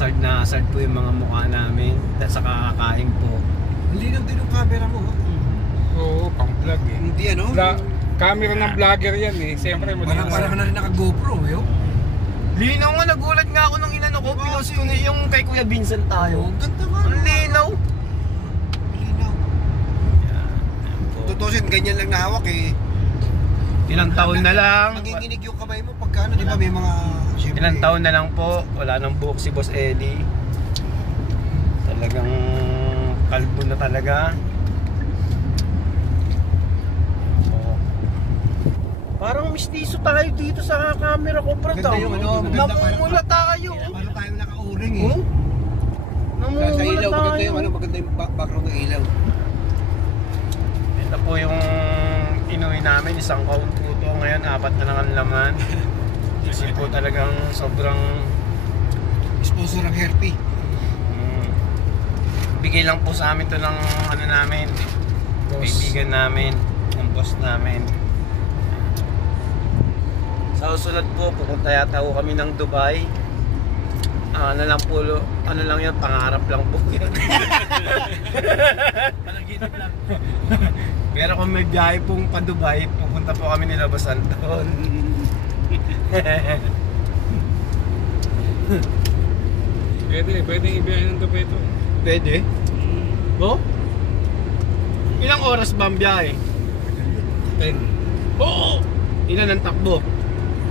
hazard na hazard po yung mga mukha namin dahil sa kakakain po. Hindi lang din yung camera mo. Oo, pang vlog eh. Hindi ano? Camera ng vlogger yan eh. Siyempre, Parang na rin naka-GoPro eh. Linaw nga, nagulat nga ako nung inano ko. Pinost ko na yung kay Kuya Vincent tayo. Ganda nga. Ang linaw. Linaw. Tutusin, ganyan lang nahawak eh. Ilang taon na lang. Nanginginig yung kamay mo pagka ano, di ba may mga... Ilang taon na lang po. Wala nang buhok si Boss Eddie. Talagang kalbo na talaga. Parang mistiso tayo dito sa camera ko, bro. Maganda yung ano, namumula tayo. Paano tayo nakauring eh? Oh? Namumula Sa ilaw, tayo. maganda yung ano, maganda yung background ng ilaw. Ito po yung inuwi namin, isang kaun po ito. Ngayon, 4 na lang ang laman. Kasi po talagang sobrang... Sponsor ng Herpy. Bigay lang po sa amin ito ng ano namin, kaibigan namin, ng boss namin. Sa susunod po, pupunta yata po kami ng Dubai. Ano lang po, ano lang yun, pangarap lang po yun. Panaginip lang. Pero kung may biyahe pong pa Dubai, pupunta po kami nila Boss Anton. Pwede ibiyahin ng Dubai ito. Pwede? Oh? Ilang oras ba ang biyahe? 10. Oo! Ilan ang takbo?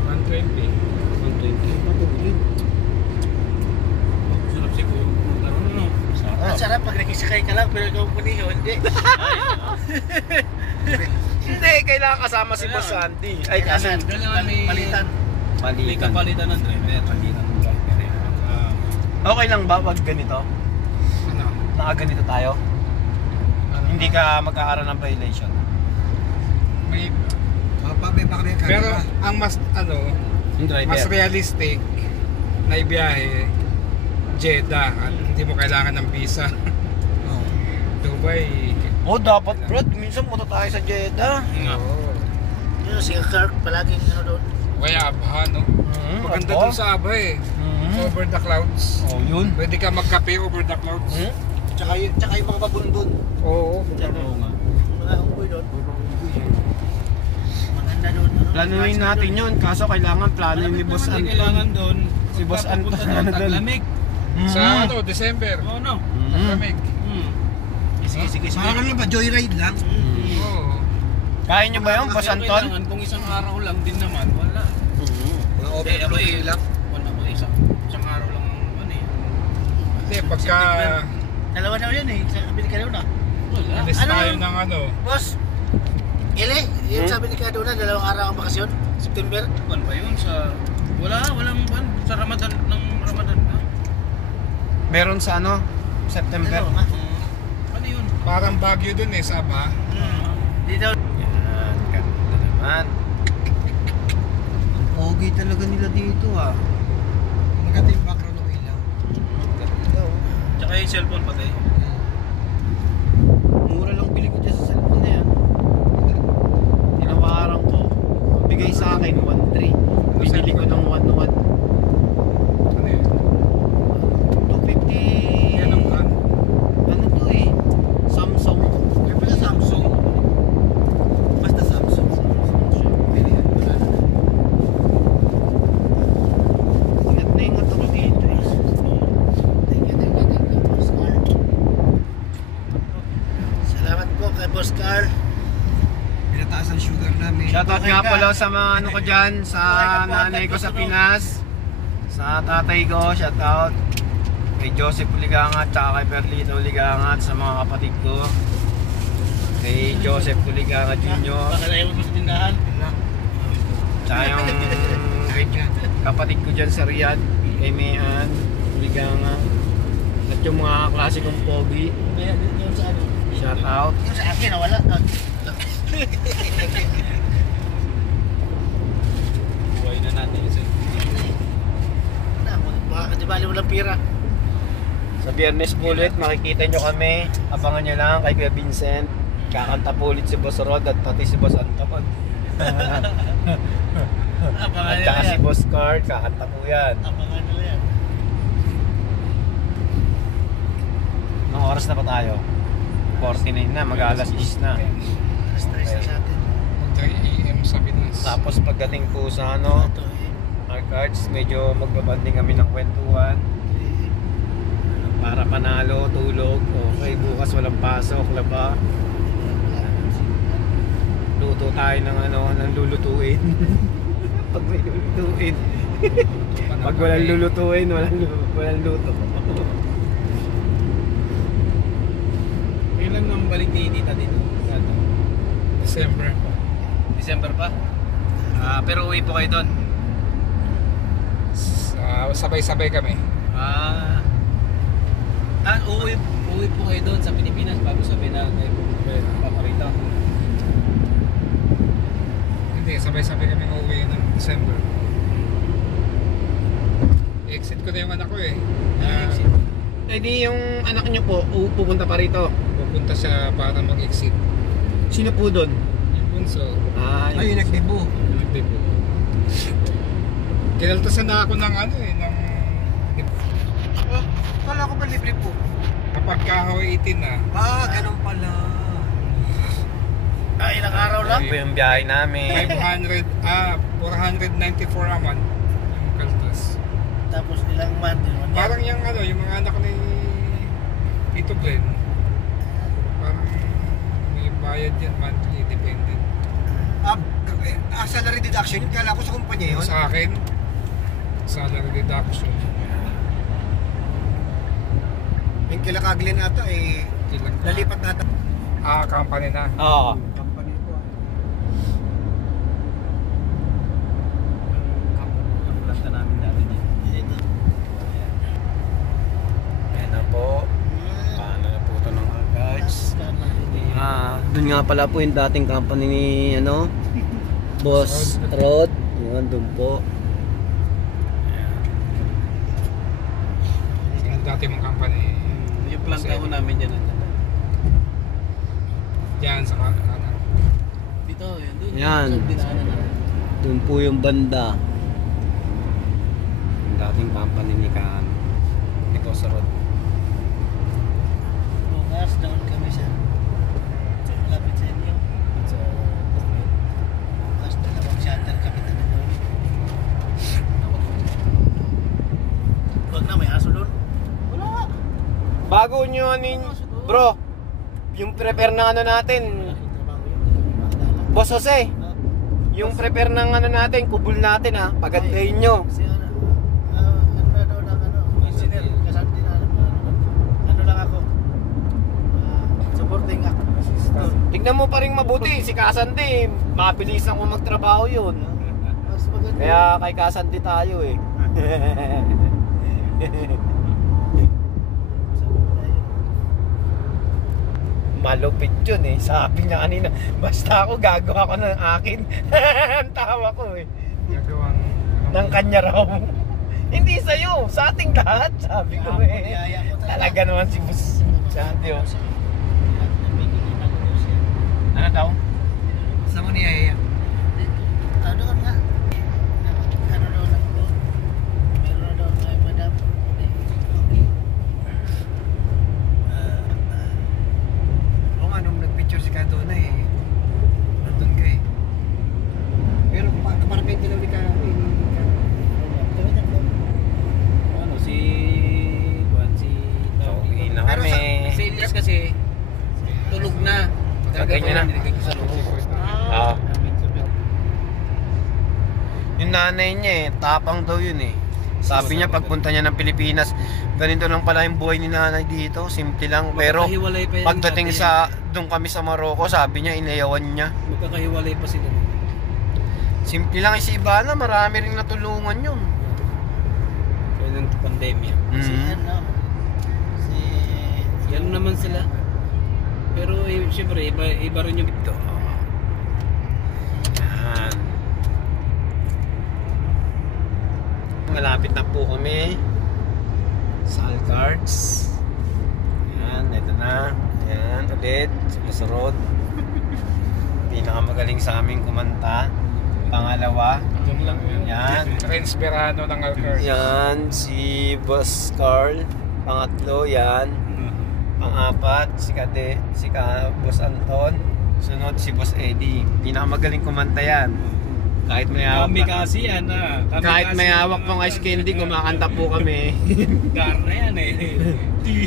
120. 120. Matulin. Sarap siguro. Ang sarap pag nakisakay ka lang pero ikaw puniho, hindi. Hindi, kailangan kasama si Boss Sandy. Ay, kasi Palitan. May kapalitan ng driver. Palitan ng driver. Okay lang ba wag ganito? Ano? Nakaganito tayo? Hindi ka magkakaroon ng violation. May... May Pero ang mas Yung driver. mas realistic na ibiyahe Jeddah at hindi mo kailangan ng visa. Dubai. Oh, dapat bro. Minsan punta tayo sa Jeddah. Oo. Yun, si Kirk palaging ano doon. Kaya Abha, no? Maganda Aba. dun sa Abha eh. Over the clouds. Oh, yun. Pwede ka magkape over the clouds. Tsaka yung mga babundon. Oo. Mga unggoy doon. Maganda doon. Ano? Planuhin natin yun. Kaso kailangan planuhin ni Boss Anton. Kailangan doon. Si Boss Anton na doon. Taglamig. Sa December. Oo, no? Lamig. Sige. Parang ano ba, joyride lang? Oo. Kaya nyo ba yun, Boss Anton? Kailangan kung isang araw lang din naman, wala. Mga overflow lang. Wala ko, isang araw lang ano eh. Hindi, pagka Dalawa na yun eh. Sabi ni Kaduna. Wala. alis Ano tayo yun? ng ano. Boss, Ile, yung sabi ni Kaduna, 2 araw ang bakasyon. September. Buwan ba yun sa... walang buwan. Sa Ramadan, ng Ramadan na. Meron sa ano? September. Ano, ha? Ano yun? Parang Baguio dun eh, sa Abha. Di daw. Yan, ganda naman. Ang pogi talaga nila dito ah. Maganda yung background ng ilaw. Tsaka yung cellphone patay. Mura lang bili ko dyan sa cellphone na yan. Tinawaran ko. Bigay sa akin 1.3. Binili ko ng 1.1. Ano yun? 250. Yan ang brand. Ano to eh? Samsung. May pala Samsung. Basta Samsung. Pilihan ko lang. Ingat na ingat ako dito eh. Thank you, Boss Carl. Salamat po kay Boss Carl. Pinataas ang sugar namin. Shoutout nga pala sa mga ano ko dyan, sa nanay ko sa Pinas, sa tatay ko, shoutout kay Joseph Uligangat, tsaka kay Perlito Uligangat, sa mga kapatid ko, kay Joseph Uligangat Jr. Baka naiwan mo sa tindahan. Tsaka yung kapatid ko dyan sa Riyadh, kay Mayan Uligangat, at yung mga klase kong pogi, Kaya yung sa ano. shoutout. Yung sa akin, wala. Buhay na natin yung cellphone. Baka di bali walang pira. Sa Biyernes po ulit, makikita nyo kami. Abangan nyo lang kay Kuya Vincent. Kakanta po ulit si Boss Rod at pati si Boss Anton. At saka si Boss Card, kakanta po yan. Abangan nila yan. oras na pa tayo? 49 na, mag-alas 10 na. Stress na sa atin. 3 AM sa Pinas. Tapos pagdating po sa ano, Ito eh. Arcards, medyo magbabanding kami ng kwentuhan. Para panalo, tulog. Okay, bukas walang pasok, laba. Luto tayo ng ano, ng lulutuin. Pag may lulutuin. Pag walang lulutuin, walang luto. Kailan nang balik ni Tita dito? December. December pa? Pero uwi po kayo doon? Sabay-sabay kami. Uwi po kayo doon sa Pilipinas bago sabihin na kayo paparito. Hindi, sabay-sabay kami uuwi ng December. Exit ko na yung anak ko eh. Exit. Eh di yung anak niyo po, pupunta pa rito. Pupunta siya para mag-exit. Sino po doon? Yung bunso. Ay, nagdibo. Nagdibo. Kinaltasan na ako ng ano eh, ng... Oh, kala ko ba libre po? Kapag kahoy 18 na. Ganun pala. Ilang araw lang. po yung biyahe namin. 494 a month yung kaltas. Tapos ilang month din. Parang yung ano, yung mga anak ni Tito Glenn. Parang may bayad yan monthly, dependent. Salary deduction, kala ko sa kumpanya yun. Sa akin, salary deduction. Yung kila Kaglen ata eh, nalipat na ata. Company na. Oo. Company ko. Planta namin dati dito. Ayan na po. Paano na po ito ng Arcards? Doon nga pala po yung dating company ni ano, Boss Rod. Yun, doon po. Yung dati mong company. Yung planta ko namin dyan. Yan sa kanan. Dito, yun doon. Yan. Sa dinaanan namin. Doon po yung banda. Yung dating company ni Kaan. Ni Boss Rod. Bukas doon kami sa malapit sa inyo. Bukas dalawang shutter kami na doon. Huwag na, may aso doon. Wala. Bago nyo anin, bro, yung prepare ng ano natin, Boss Jose, yung prepare ng ano natin, kubul natin ha, pagandahin nyo. Kasi ano na doon ang engineer, kasama din ano lang ako. Supporting assistant. Tignan mo pa rin mabuti, si Kasante, mabilis ako magtrabaho yun. Mas maganda. Kaya kay Kasante tayo eh. Malupit yun eh. Sabi niya kanina, basta ako gagawa ko ng akin. Ang tawa ko eh. Gagawang... Ng kanya raw. Hindi sa'yo, sa ating lahat. Sabi ko eh. Talaga naman si Boss Sandy oh. Ano daw? Sa mo niyaya? Ano nga? Ano doon ako? Meron doon kay Madam. Oo nga, nung nagpicture si Kadona eh. Nandun ka eh. Pero parang kayo tinawag ka Kami tatlo. Ano, si Uwi na Pero kami. Si Elias kasi tulog na. Lagay niya na. Nilagay ko sa loob. Ah. Yung nanay niya eh, tapang daw yun eh. Sabi niya pagpunta niya ng Pilipinas, ganito lang pala yung buhay ni nanay dito, simple lang. Pero Magkakahiwalay pa yan pagdating dati. sa, doon kami sa Morocco, sabi niya inayawan niya. Magkakahiwalay pa sila. Simple lang si Ibana, marami ring natulungan yun. Kaya ng pandemya. Si Mm. ano? Si... Yan naman sila. Pero siyempre, iba rin yung ito. Yan. Malapit na po kami sa Alcards. Yan, ito na. Yan, ulit. Sumusurod. Pinakamagaling sa aming kumanta. Pangalawa. Diyan lang yun. Yan. Renz Berano ng Alcar. Yan, si Boss Carl. Pangatlo, yan. Pang-apat, si Boss Anton. Sunod si Boss Eddie. Pinakamagaling kumanta yan. Kahit may hawak Kami kasi yan ah. Kami kahit kasi may yung hawak pang mga- ice candy, kumakanta po kami. Gar na yan eh.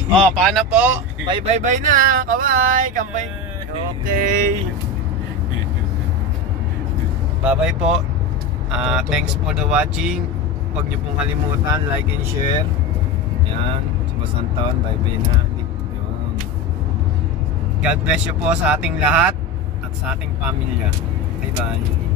Oh, paano po? Bye na. Kabay. Kampay. Okay. Bye-bye po. Thanks for the watching. Huwag niyo pong kalimutan, like and share. Yan. Si Boss Anton, bye-bye na. Yun. God bless you po sa ating lahat at sa ating pamilya. Bye-bye.